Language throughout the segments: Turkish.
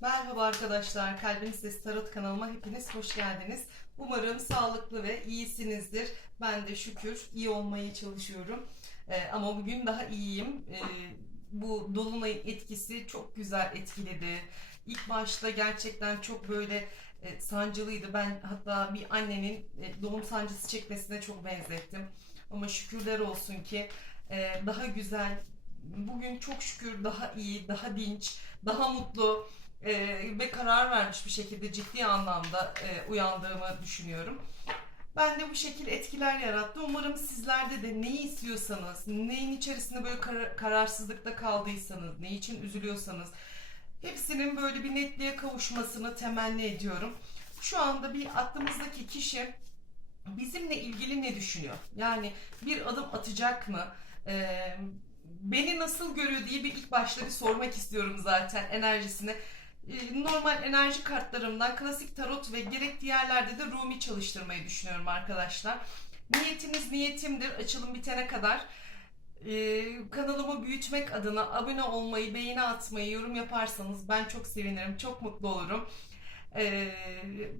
Merhaba arkadaşlar, Kalbin Sesi Tarot kanalıma hepiniz hoş geldiniz. Umarım sağlıklı ve iyisinizdir. Ben de şükür iyi olmaya çalışıyorum. Ee, ama bugün daha iyiyim. Ee, bu dolunayın etkisi çok güzel etkiledi. İlk başta gerçekten çok böyle e, sancılıydı. Ben hatta bir annenin e, doğum sancısı çekmesine çok benzettim. Ama şükürler olsun ki e, daha güzel, bugün çok şükür daha iyi, daha dinç, daha mutlu e, ve karar vermiş bir şekilde ciddi anlamda e, uyandığımı düşünüyorum. Ben de bu şekilde etkiler yarattı. Umarım sizlerde de neyi istiyorsanız, neyin içerisinde böyle kar- kararsızlıkta kaldıysanız, ne için üzülüyorsanız hepsinin böyle bir netliğe kavuşmasını temenni ediyorum. Şu anda bir aklımızdaki kişi bizimle ilgili ne düşünüyor? Yani bir adım atacak mı? Ee, beni nasıl görüyor diye bir ilk başta bir sormak istiyorum zaten enerjisini. Ee, Normal enerji kartlarımdan klasik tarot ve gerek diğerlerde de Rumi çalıştırmayı düşünüyorum arkadaşlar. Niyetiniz niyetimdir açılım bitene kadar. Ee, kanalımı büyütmek adına abone olmayı, beğeni atmayı, yorum yaparsanız ben çok sevinirim, çok mutlu olurum. Ee,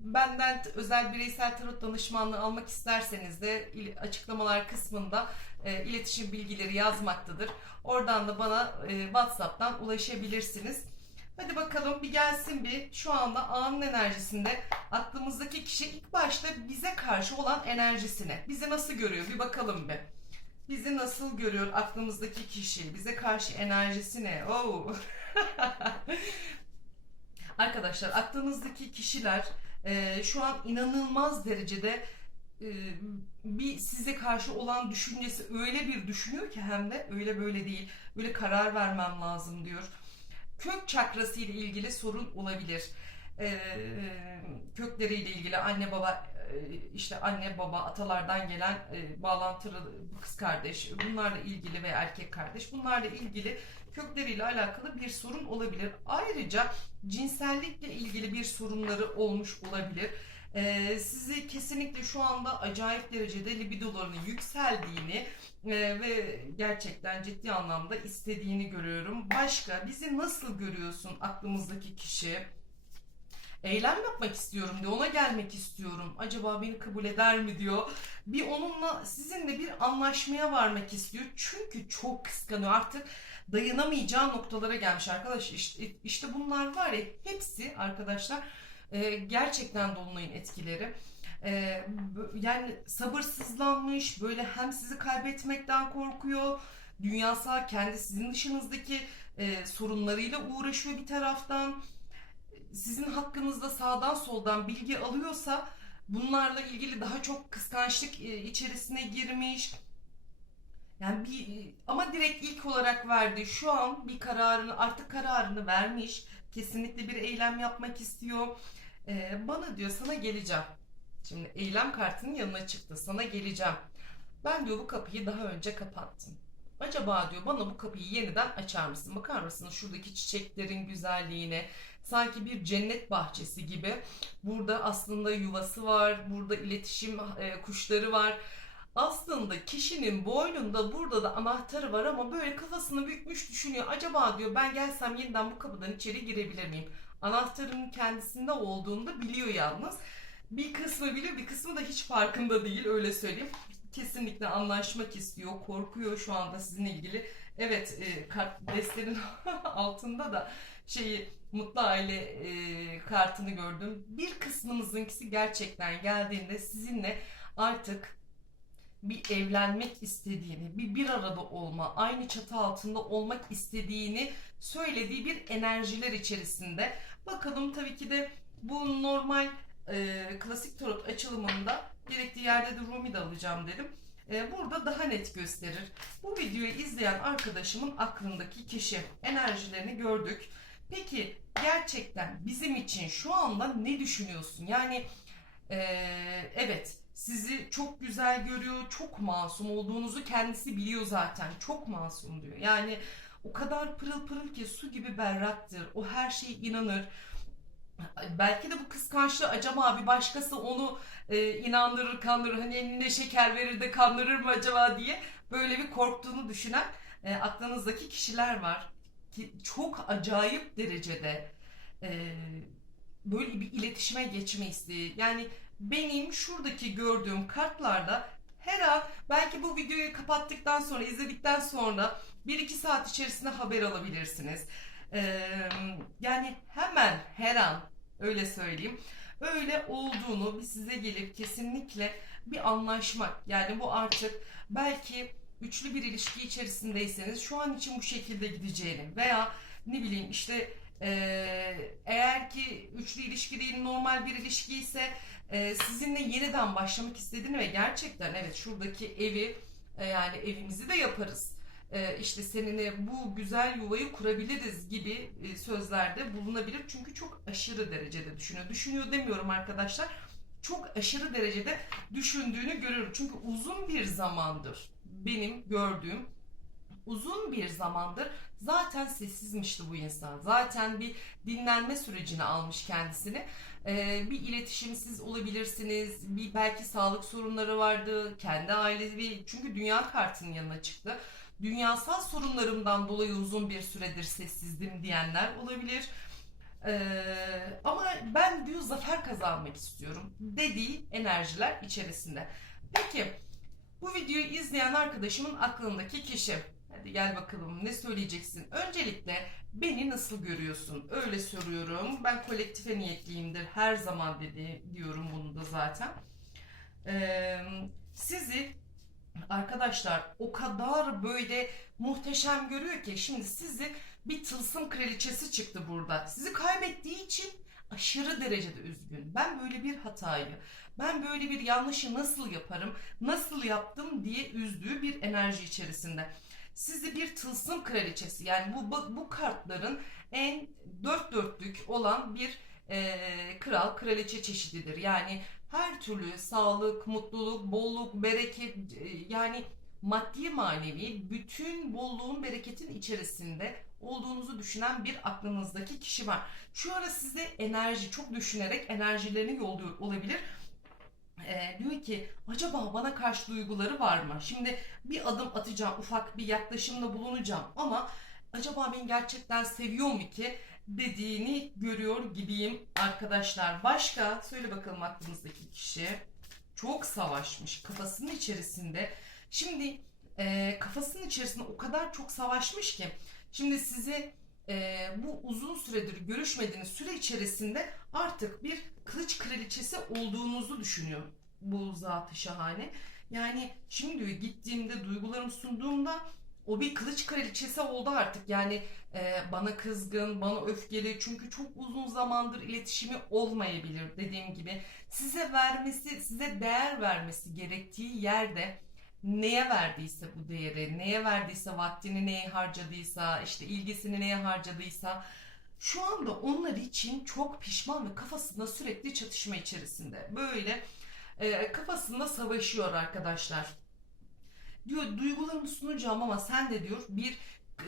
benden özel bireysel tarot danışmanlığı almak isterseniz de açıklamalar kısmında e, iletişim bilgileri yazmaktadır. Oradan da bana e, WhatsApp'tan ulaşabilirsiniz. Hadi bakalım bir gelsin bir şu anda anın enerjisinde aklımızdaki kişi ilk başta bize karşı olan enerjisine. Bizi nasıl görüyor bir bakalım bir. Bizi nasıl görüyor aklımızdaki kişi? Bize karşı enerjisi ne? Oo. Arkadaşlar aklınızdaki kişiler e, şu an inanılmaz derecede e, bir size karşı olan düşüncesi öyle bir düşünüyor ki hem de öyle böyle değil. Böyle karar vermem lazım diyor. Kök çakrası ile ilgili sorun olabilir. E, kökleriyle ilgili anne baba e, işte anne baba atalardan gelen e, bağlantılı kız kardeş bunlarla ilgili ve erkek kardeş bunlarla ilgili kökleriyle alakalı bir sorun olabilir. Ayrıca cinsellikle ilgili bir sorunları olmuş olabilir. Ee, sizi kesinlikle şu anda acayip derecede libidolarının yükseldiğini e, ve gerçekten ciddi anlamda istediğini görüyorum. Başka bizi nasıl görüyorsun aklımızdaki kişi? Eylem yapmak istiyorum diyor. Ona gelmek istiyorum. Acaba beni kabul eder mi diyor. Bir onunla sizinle bir anlaşmaya varmak istiyor. Çünkü çok kıskanıyor. Artık dayanamayacağı noktalara gelmiş arkadaş. İşte, işte bunlar var ya hepsi arkadaşlar e, gerçekten dolunayın etkileri. E, yani sabırsızlanmış böyle hem sizi kaybetmekten korkuyor. Dünyasal kendi sizin dışınızdaki e, sorunlarıyla uğraşıyor bir taraftan. Sizin hakkınızda sağdan soldan bilgi alıyorsa bunlarla ilgili daha çok kıskançlık e, içerisine girmiş. Yani bir ama direkt ilk olarak verdi. Şu an bir kararını artık kararını vermiş. Kesinlikle bir eylem yapmak istiyor. Ee, bana diyor sana geleceğim. Şimdi eylem kartının yanına çıktı. Sana geleceğim. Ben diyor bu kapıyı daha önce kapattım. Acaba diyor bana bu kapıyı yeniden açar mısın? Bakar mısınız şuradaki çiçeklerin güzelliğine? Sanki bir cennet bahçesi gibi. Burada aslında yuvası var. Burada iletişim e, kuşları var. Aslında kişinin boynunda burada da anahtarı var ama böyle kafasını bükmüş düşünüyor. Acaba diyor ben gelsem yeniden bu kapıdan içeri girebilir miyim? Anahtarın kendisinde olduğunu da biliyor yalnız. Bir kısmı biliyor bir kısmı da hiç farkında değil öyle söyleyeyim. Kesinlikle anlaşmak istiyor, korkuyor şu anda sizinle ilgili. Evet, e, kart destenin altında da şeyi mutlu aile e, kartını gördüm. Bir kısmınızınkisi gerçekten geldiğinde sizinle artık bir evlenmek istediğini, bir bir arada olma, aynı çatı altında olmak istediğini söylediği bir enerjiler içerisinde. Bakalım tabii ki de bu normal e, klasik tarot açılımında gerektiği yerde de Rumi alacağım dedim. E, burada daha net gösterir. Bu videoyu izleyen arkadaşımın aklındaki kişi enerjilerini gördük. Peki gerçekten bizim için şu anda ne düşünüyorsun? Yani e, evet sizi çok güzel görüyor, çok masum olduğunuzu kendisi biliyor zaten. Çok masum diyor. Yani o kadar pırıl pırıl ki su gibi berraktır. O her şeye inanır. Belki de bu kıskançlığı acaba bir başkası onu e, inandırır, kandırır. Hani eline şeker verir de kandırır mı acaba diye böyle bir korktuğunu düşünen e, aklınızdaki kişiler var. Ki çok acayip derecede e, böyle bir iletişime geçme isteği. Yani benim şuradaki gördüğüm kartlarda her an belki bu videoyu kapattıktan sonra izledikten sonra 1-2 saat içerisinde haber alabilirsiniz. Ee, yani hemen her an öyle söyleyeyim. Öyle olduğunu bir size gelip kesinlikle bir anlaşmak yani bu artık belki üçlü bir ilişki içerisindeyseniz şu an için bu şekilde gideceğini veya ne bileyim işte eee, eğer ki üçlü ilişki değil normal bir ilişki ise e, sizinle yeniden başlamak istediğini ve gerçekten evet şuradaki evi e, yani evimizi de yaparız. E, işte seninle bu güzel yuvayı kurabiliriz gibi e, sözlerde bulunabilir. Çünkü çok aşırı derecede düşünüyor. Düşünüyor demiyorum arkadaşlar. Çok aşırı derecede düşündüğünü görüyorum. Çünkü uzun bir zamandır benim gördüğüm uzun bir zamandır zaten sessizmişti bu insan. Zaten bir dinlenme sürecini almış kendisini. Ee, bir iletişimsiz olabilirsiniz. Bir belki sağlık sorunları vardı. Kendi ailevi çünkü dünya kartının yanına çıktı. Dünyasal sorunlarımdan dolayı uzun bir süredir sessizdim diyenler olabilir. Ee, ama ben diyor zafer kazanmak istiyorum dediği enerjiler içerisinde. Peki bu videoyu izleyen arkadaşımın aklındaki kişi. Hadi gel bakalım ne söyleyeceksin? Öncelikle beni nasıl görüyorsun? Öyle soruyorum. Ben kolektife niyetliyimdir. Her zaman dedi diyorum bunu da zaten. Ee, sizi arkadaşlar o kadar böyle muhteşem görüyor ki şimdi sizi bir tılsım kraliçesi çıktı burada. Sizi kaybettiği için aşırı derecede üzgün. Ben böyle bir hatayı, ben böyle bir yanlışı nasıl yaparım, nasıl yaptım diye üzdüğü bir enerji içerisinde. Sizi bir tılsım kraliçesi yani bu bu, bu kartların en dört dörtlük olan bir e, kral kraliçe çeşididir. Yani her türlü sağlık, mutluluk, bolluk, bereket e, yani maddi manevi bütün bolluğun bereketin içerisinde olduğunuzu düşünen bir aklınızdaki kişi var. Şu ara size enerji çok düşünerek enerjilerini yolluyor olabilir. Ee, diyor ki acaba bana karşı duyguları var mı? Şimdi bir adım atacağım, ufak bir yaklaşımda bulunacağım ama acaba beni gerçekten seviyor mu ki dediğini görüyor gibiyim arkadaşlar. Başka söyle bakalım aklınızdaki kişi çok savaşmış kafasının içerisinde. Şimdi e, kafasının içerisinde o kadar çok savaşmış ki şimdi size e, bu uzun süredir görüşmediğiniz süre içerisinde artık bir kılıç kraliçesi olduğunuzu düşünüyor bu zatı şahane. Yani şimdi gittiğimde duygularımı sunduğumda o bir kılıç kraliçesi oldu artık. Yani e, bana kızgın, bana öfkeli çünkü çok uzun zamandır iletişimi olmayabilir dediğim gibi. Size vermesi, size değer vermesi gerektiği yerde neye verdiyse bu değeri, neye verdiyse vaktini neye harcadıysa, işte ilgisini neye harcadıysa şu anda onlar için çok pişman ve kafasında sürekli çatışma içerisinde. Böyle e, kafasında savaşıyor arkadaşlar. Diyor duygularımı sunacağım ama sen de diyor bir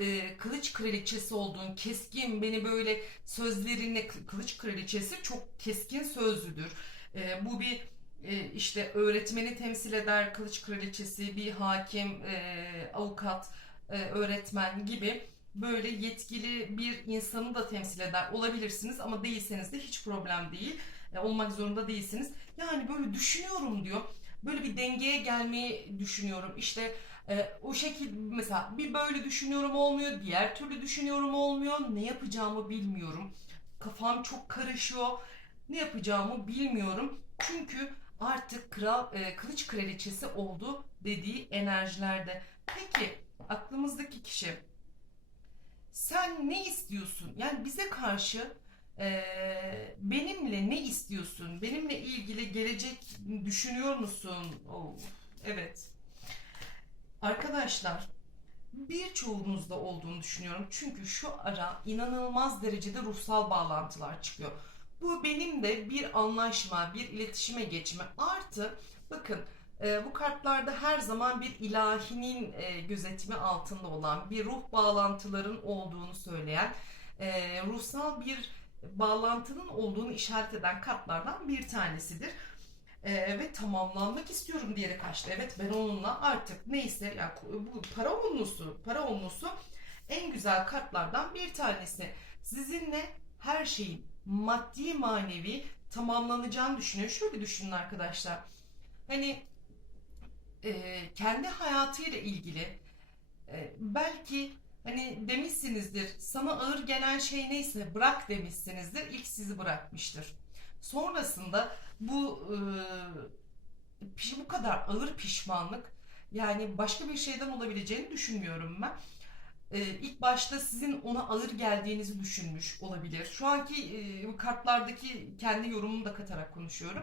e, kılıç kraliçesi olduğun keskin beni böyle sözlerinle kılıç kraliçesi çok keskin sözlüdür. E, bu bir e, işte öğretmeni temsil eder kılıç kraliçesi bir hakim e, avukat e, öğretmen gibi böyle yetkili bir insanı da temsil eder. Olabilirsiniz ama değilseniz de hiç problem değil. E, olmak zorunda değilsiniz. Yani böyle düşünüyorum diyor böyle bir dengeye gelmeyi düşünüyorum. İşte e, o şekil mesela bir böyle düşünüyorum olmuyor diğer türlü düşünüyorum olmuyor. Ne yapacağımı bilmiyorum. Kafam çok karışıyor. Ne yapacağımı bilmiyorum. Çünkü artık kral e, kılıç kraliçesi oldu dediği enerjilerde. Peki aklımızdaki kişi sen ne istiyorsun? Yani bize karşı e, benimle ne istiyorsun? Benimle ilgili gelecek düşünüyor musun? Oh, evet. Arkadaşlar birçoğunuzda olduğunu düşünüyorum. Çünkü şu ara inanılmaz derecede ruhsal bağlantılar çıkıyor. Bu benim de bir anlaşma, bir iletişime geçme. Artı bakın e, bu kartlarda her zaman bir ilahinin e, gözetimi altında olan bir ruh bağlantıların olduğunu söyleyen e, ruhsal bir bağlantının olduğunu işaret eden kartlardan bir tanesidir. E, ve tamamlanmak istiyorum diyerek açtı. Evet ben onunla artık neyse yani bu para onlusu, para onlusu en güzel kartlardan bir tanesi. Sizinle her şeyin maddi manevi tamamlanacağını düşünüyor. Şöyle düşünün arkadaşlar. Hani e, kendi hayatıyla ilgili e, belki hani demişsinizdir sana ağır gelen şey neyse bırak demişsinizdir. İlk sizi bırakmıştır. Sonrasında bu e, bu kadar ağır pişmanlık yani başka bir şeyden olabileceğini düşünmüyorum ben. Ee, ilk başta sizin ona ağır geldiğinizi düşünmüş olabilir. Şu anki e, kartlardaki kendi yorumumu da katarak konuşuyorum.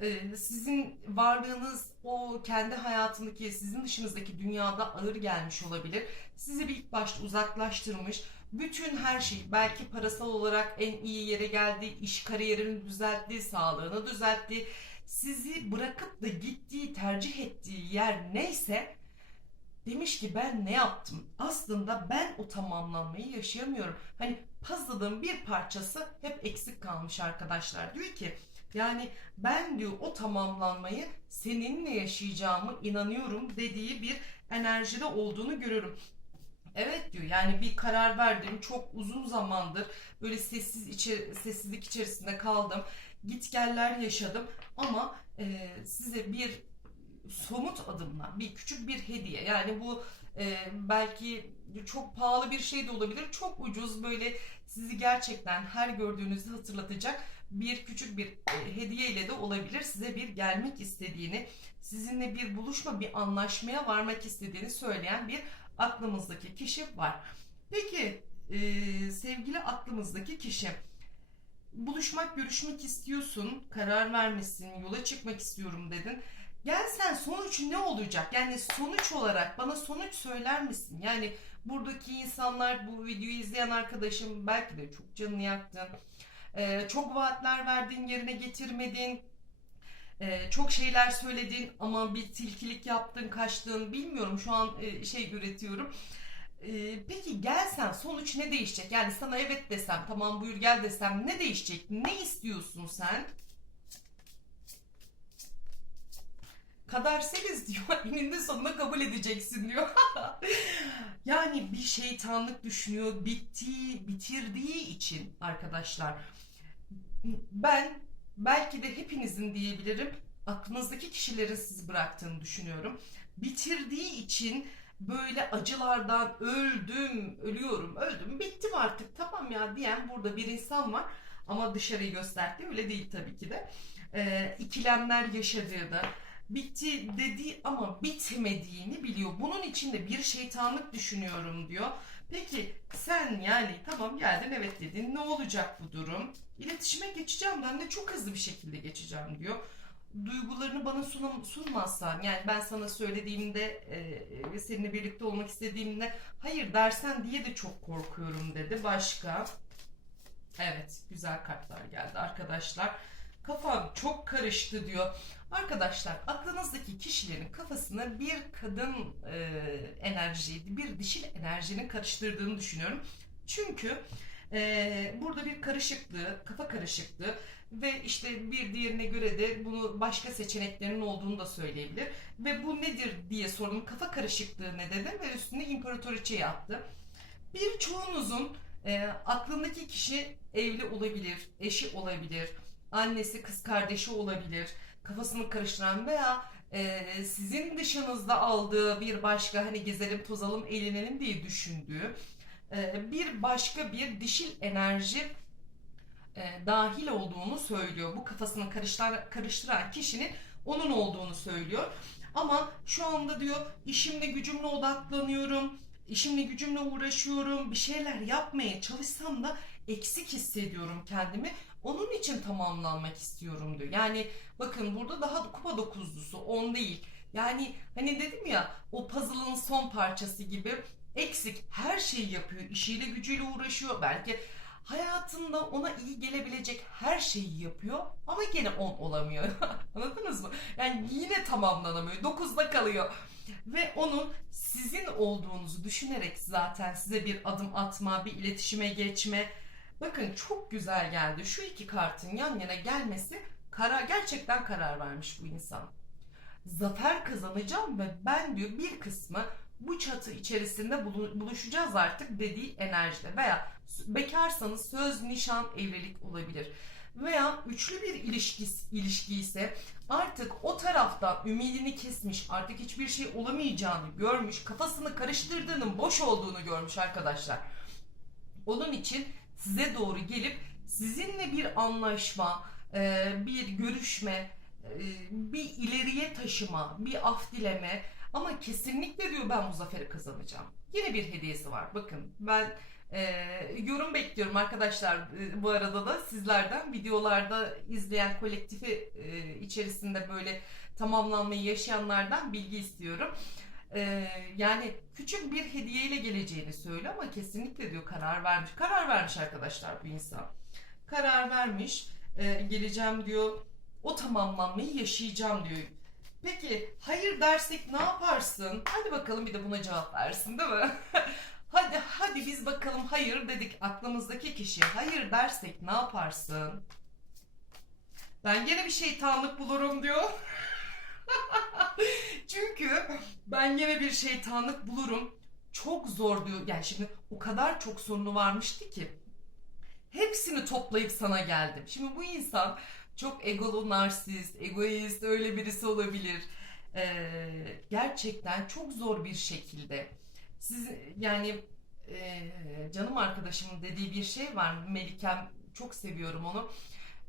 Ee, sizin varlığınız o kendi hayatındaki sizin dışınızdaki dünyada ağır gelmiş olabilir. Sizi bir ilk başta uzaklaştırmış. Bütün her şey belki parasal olarak en iyi yere geldi, iş kariyerini düzeltti, sağlığını düzeltti. Sizi bırakıp da gittiği, tercih ettiği yer neyse demiş ki ben ne yaptım? Aslında ben o tamamlanmayı yaşayamıyorum. Hani puzzle'ın bir parçası hep eksik kalmış arkadaşlar. Diyor ki yani ben diyor o tamamlanmayı seninle yaşayacağımı inanıyorum dediği bir enerjide olduğunu görüyorum. Evet diyor yani bir karar verdim çok uzun zamandır böyle sessiz içe, sessizlik içerisinde kaldım gitgeller yaşadım ama e, size bir somut adımla bir küçük bir hediye yani bu e, belki çok pahalı bir şey de olabilir çok ucuz böyle sizi gerçekten her gördüğünüzde hatırlatacak bir küçük bir e, hediye ile de olabilir size bir gelmek istediğini sizinle bir buluşma bir anlaşmaya varmak istediğini söyleyen bir aklımızdaki kişi var. Peki e, sevgili aklımızdaki kişi buluşmak, görüşmek istiyorsun, karar vermişsin, yola çıkmak istiyorum dedin. Gel sen sonuç ne olacak? Yani sonuç olarak bana sonuç söyler misin? Yani buradaki insanlar, bu videoyu izleyen arkadaşım belki de çok canını yaktın. Ee, çok vaatler verdin, yerine getirmedin. Ee, çok şeyler söyledin ama bir tilkilik yaptın, kaçtın. Bilmiyorum şu an e, şey üretiyorum. Ee, peki gelsen sonuç ne değişecek? Yani sana evet desem, tamam buyur gel desem ne değişecek? Ne istiyorsun sen? Kaderseliz diyor. Eninde sonunda kabul edeceksin diyor. yani bir şeytanlık düşünüyor. Bittiği, bitirdiği için arkadaşlar. Ben belki de hepinizin diyebilirim aklınızdaki kişilerin sizi bıraktığını düşünüyorum. Bitirdiği için böyle acılardan öldüm, ölüyorum, öldüm, bittim artık tamam ya diyen burada bir insan var. Ama dışarıyı gösterdiği öyle değil tabii ki de. Ee, ikilemler yaşadığı da bitti dedi ama bitmediğini biliyor. Bunun içinde bir şeytanlık düşünüyorum diyor. Peki sen yani tamam geldin evet dedin ne olacak bu durum? İletişime geçeceğim ben de çok hızlı bir şekilde geçeceğim diyor. Duygularını bana sunam, sunmazsan yani ben sana söylediğimde e, ve seninle birlikte olmak istediğimde hayır dersen diye de çok korkuyorum dedi. Başka? Evet güzel kartlar geldi arkadaşlar. Kafam çok karıştı diyor. Arkadaşlar aklınızdaki kişilerin kafasına bir kadın e, enerjiyi, bir dişil enerjinin karıştırdığını düşünüyorum. Çünkü e, burada bir karışıklığı, kafa karışıklığı ve işte bir diğerine göre de bunu başka seçeneklerinin olduğunu da söyleyebilir. Ve bu nedir diye sordum. Kafa karışıklığı ne dedim ve üstüne imparatoriçe yaptı. Birçoğunuzun e, aklındaki kişi evli olabilir, eşi olabilir, annesi, kız kardeşi olabilir, kafasını karıştıran veya e, sizin dışınızda aldığı bir başka hani gezelim tozalım eğlenelim diye düşündüğü e, bir başka bir dişil enerji e, dahil olduğunu söylüyor. Bu kafasını karıştıran, karıştıran kişinin onun olduğunu söylüyor. Ama şu anda diyor işimle gücümle odaklanıyorum, işimle gücümle uğraşıyorum, bir şeyler yapmaya çalışsam da eksik hissediyorum kendimi. Onun için tamamlanmak istiyorum diyor. Yani bakın burada daha kupa dokuzlusu 10 değil. Yani hani dedim ya o puzzle'ın son parçası gibi eksik her şeyi yapıyor. İşiyle gücüyle uğraşıyor. Belki hayatında ona iyi gelebilecek her şeyi yapıyor ama gene 10 olamıyor. Anladınız mı? Yani yine tamamlanamıyor. 9'da kalıyor. Ve onun sizin olduğunuzu düşünerek zaten size bir adım atma, bir iletişime geçme. Bakın çok güzel geldi. Şu iki kartın yan yana gelmesi karar gerçekten karar vermiş bu insan. Zafer kazanacağım ve ben diyor bir kısmı bu çatı içerisinde bulu- buluşacağız artık dediği enerjide veya bekarsanız söz, nişan, evlilik olabilir. Veya üçlü bir ilişki, ilişki ise artık o taraftan ümidini kesmiş, artık hiçbir şey olamayacağını görmüş, kafasını karıştırdığının boş olduğunu görmüş arkadaşlar. Onun için size doğru gelip sizinle bir anlaşma, e, bir görüşme, e, bir ileriye taşıma, bir af dileme ama kesinlikle diyor ben bu zaferi kazanacağım. Yine bir hediyesi var. Bakın ben e, yorum bekliyorum arkadaşlar e, bu arada da sizlerden videolarda izleyen kolektifi e, içerisinde böyle tamamlanmayı yaşayanlardan bilgi istiyorum. E, yani küçük bir hediyeyle geleceğini söylüyor ama kesinlikle diyor karar vermiş. Karar vermiş arkadaşlar bu insan. Karar vermiş. e, geleceğim diyor. O tamamlanmayı yaşayacağım diyor. Peki hayır dersek ne yaparsın? Hadi bakalım bir de buna cevap versin değil mi? hadi hadi biz bakalım hayır dedik aklımızdaki kişi. Hayır dersek ne yaparsın? Ben gene bir şeytanlık bulurum diyor. Çünkü ben gene bir şeytanlık bulurum. Çok zor diyor. Yani şimdi o kadar çok sorunu varmıştı ki. Hepsini toplayıp sana geldim. Şimdi bu insan çok egolu, narsist, egoist öyle birisi olabilir. Ee, gerçekten çok zor bir şekilde. Siz yani e, canım arkadaşımın dediği bir şey var. Melikem çok seviyorum onu.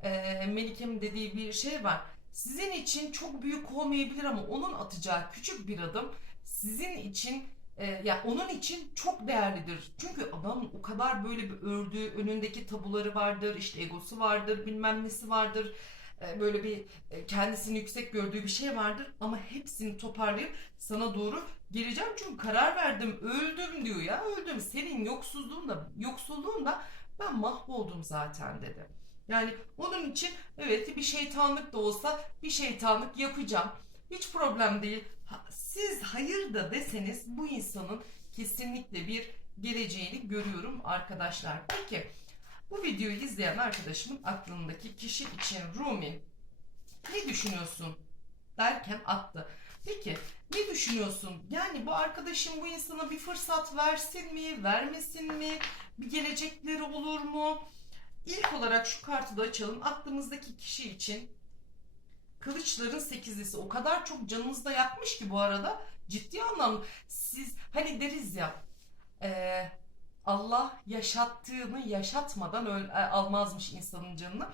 Ee, Melike'min dediği bir şey var. Sizin için çok büyük olmayabilir ama onun atacağı küçük bir adım sizin için e, ya onun için çok değerlidir. Çünkü adam o kadar böyle bir ördüğü önündeki tabuları vardır, işte egosu vardır, bilmem nesi vardır. E, böyle bir e, kendisini yüksek gördüğü bir şey vardır ama hepsini toparlayıp sana doğru geleceğim çünkü karar verdim, öldüm diyor ya. Öldüm. Senin yoksuzluğunda, yoksulluğunda ben mahvoldum zaten dedi. Yani onun için evet bir şeytanlık da olsa bir şeytanlık yapacağım. Hiç problem değil. Siz hayır da deseniz bu insanın kesinlikle bir geleceğini görüyorum arkadaşlar. Peki bu videoyu izleyen arkadaşımın aklındaki kişi için Rumi ne düşünüyorsun derken attı. Peki ne düşünüyorsun? Yani bu arkadaşım bu insana bir fırsat versin mi, vermesin mi? Bir gelecekleri olur mu? İlk olarak şu kartı da açalım. Aklımızdaki kişi için kılıçların sekizlisi o kadar çok canınızda yakmış ki bu arada ciddi anlamda siz hani deriz ya eee, Allah yaşattığını yaşatmadan öl, e, almazmış insanın canını.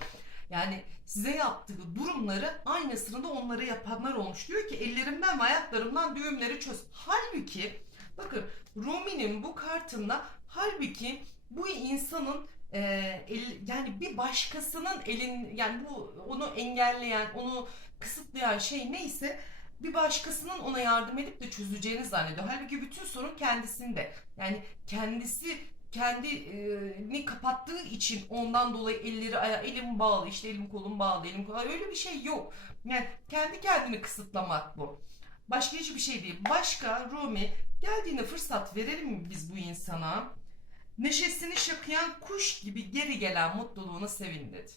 Yani size yaptığı durumları aynısını da onlara yapanlar olmuş. Diyor ki ellerimden ve ayaklarımdan düğümleri çöz. Halbuki bakın Rumi'nin bu kartında halbuki bu insanın e, el- yani bir başkasının elin yani bu onu engelleyen onu kısıtlayan şey neyse bir başkasının ona yardım edip de çözeceğini zannediyor. Halbuki bütün sorun kendisinde. Yani kendisi kendini kapattığı için ondan dolayı elleri elim bağlı işte elim kolum bağlı elim kolum öyle bir şey yok. Yani kendi kendini kısıtlamak bu. Başka hiçbir şey değil. Başka Rumi geldiğinde fırsat verelim mi biz bu insana? Neşesini şakıyan kuş gibi geri gelen mutluluğuna sevin dedi.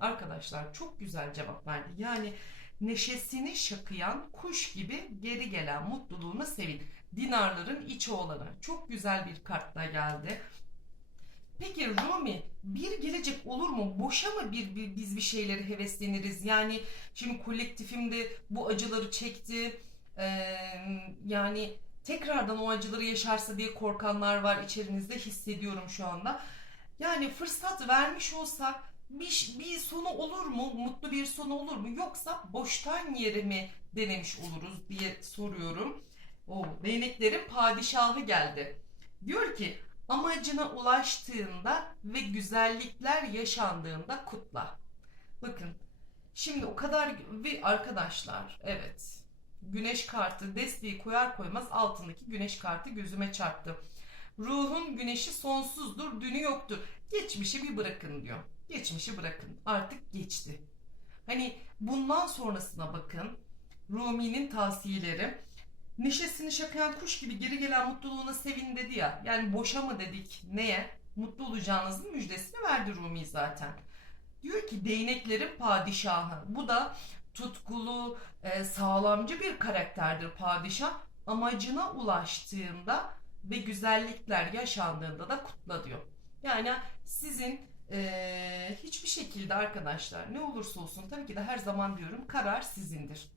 Arkadaşlar çok güzel cevap verdi. Yani neşesini şakıyan kuş gibi geri gelen mutluluğuna sevin. Dinarların içi olanı. Çok güzel bir kartla geldi. Peki Rumi bir gelecek olur mu? Boşa mı bir, bir- biz bir şeyleri hevesleniriz? Yani şimdi kolektifimde bu acıları çekti. Ee, yani tekrardan o acıları yaşarsa diye korkanlar var içerinizde hissediyorum şu anda. Yani fırsat vermiş olsak bir, bir sonu olur mu? Mutlu bir sonu olur mu? Yoksa boştan yere mi denemiş oluruz diye soruyorum. O değneklerin padişahı geldi. Diyor ki amacına ulaştığında ve güzellikler yaşandığında kutla. Bakın şimdi o kadar ve arkadaşlar evet güneş kartı desteği koyar koymaz altındaki güneş kartı gözüme çarptı. Ruhun güneşi sonsuzdur, dünü yoktur. Geçmişi bir bırakın diyor. Geçmişi bırakın. Artık geçti. Hani bundan sonrasına bakın. Rumi'nin tavsiyeleri. Neşesini şakayan kuş gibi geri gelen mutluluğuna sevin dedi ya. Yani boşa mı dedik neye? Mutlu olacağınızın müjdesini verdi Rumi zaten. Diyor ki değneklerin padişahı. Bu da tutkulu, e, sağlamcı bir karakterdir padişah. amacına ulaştığında ve güzellikler yaşandığında da kutla diyor. Yani sizin eee, hiçbir şekilde arkadaşlar ne olursa olsun tabii ki de her zaman diyorum karar sizindir.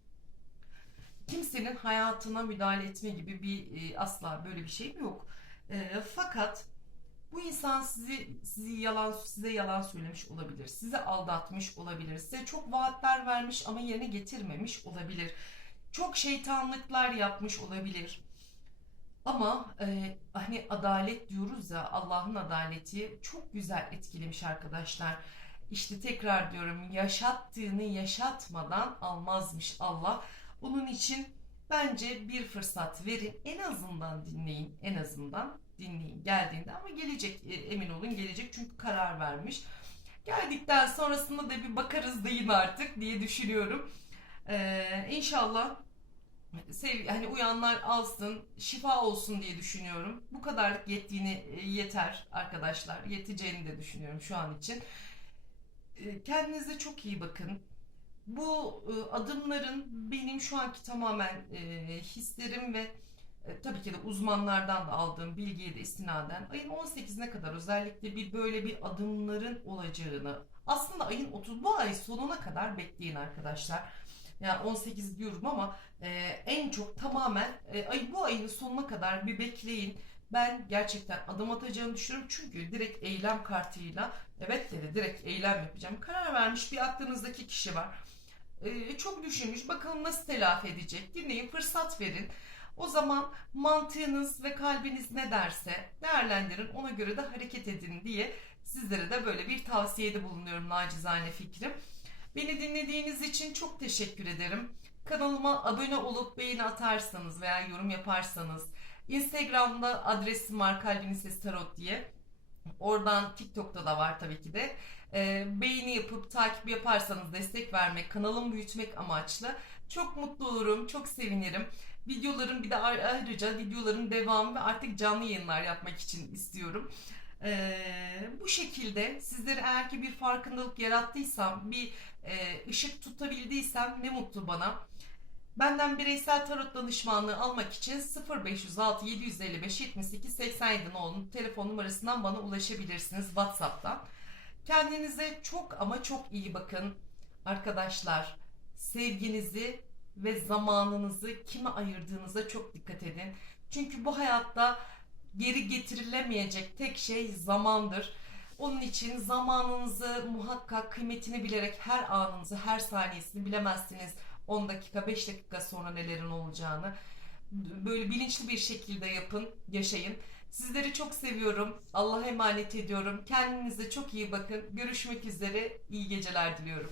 Kimsenin hayatına müdahale etme gibi bir e, asla böyle bir şey yok. E, fakat bu insan sizi sizi yalan size yalan söylemiş olabilir. Sizi aldatmış olabilir. Size çok vaatler vermiş ama yerine getirmemiş olabilir. Çok şeytanlıklar yapmış olabilir. Ama e, hani adalet diyoruz ya Allah'ın adaleti çok güzel etkilemiş arkadaşlar. İşte tekrar diyorum yaşattığını yaşatmadan almazmış Allah. Onun için bence bir fırsat verin. En azından dinleyin. En azından dinleyin geldiğinde ama gelecek e, emin olun gelecek çünkü karar vermiş. Geldikten sonrasında da bir bakarız deyin artık diye düşünüyorum. Ee, inşallah sev hani uyanlar alsın, şifa olsun diye düşünüyorum. Bu kadarlık yettiğini e, yeter arkadaşlar. Yeteceğini de düşünüyorum şu an için. E, Kendinize çok iyi bakın. Bu e, adımların benim şu anki tamamen hislerim ve e, tabii ki de uzmanlardan da aldığım bilgiye de istinaden ayın 18'ine kadar özellikle bir böyle bir adımların olacağını aslında ayın 30 bu ay sonuna kadar bekleyin arkadaşlar. Yani 18 diyorum ama e, en çok tamamen e, ay bu ayın sonuna kadar bir bekleyin. Ben gerçekten adım atacağını düşünüyorum çünkü direkt eylem kartıyla evet dedi direkt eylem yapacağım. Karar vermiş bir aklınızdaki kişi var. E, çok düşünmüş bakalım nasıl telafi edecek dinleyin fırsat verin. O zaman mantığınız ve kalbiniz ne derse değerlendirin ona göre de hareket edin diye sizlere de böyle bir tavsiyede bulunuyorum nacizane fikrim. Beni dinlediğiniz için çok teşekkür ederim. Kanalıma abone olup beğeni atarsanız veya yorum yaparsanız Instagram'da adresim var Kalbin Sesi Tarot diye. Oradan TikTok'ta da var tabii ki de. Ee, beğeni yapıp takip yaparsanız destek vermek, kanalımı büyütmek amaçlı çok mutlu olurum, çok sevinirim. Videolarım bir de ayrıca videoların devamı ve artık canlı yayınlar yapmak için istiyorum. Ee, bu şekilde sizlere eğer ki bir farkındalık yarattıysam, bir e, ışık tutabildiysem ne mutlu bana. Benden bireysel tarot danışmanlığı almak için 0506 755 78 87 nolu telefon numarasından bana ulaşabilirsiniz WhatsApp'tan. Kendinize çok ama çok iyi bakın arkadaşlar. Sevginizi ve zamanınızı kime ayırdığınıza çok dikkat edin. Çünkü bu hayatta geri getirilemeyecek tek şey zamandır. Onun için zamanınızı muhakkak kıymetini bilerek her anınızı, her saniyesini bilemezsiniz. 10 dakika, 5 dakika sonra nelerin olacağını. Böyle bilinçli bir şekilde yapın, yaşayın. Sizleri çok seviyorum. Allah'a emanet ediyorum. Kendinize çok iyi bakın. Görüşmek üzere. İyi geceler diliyorum.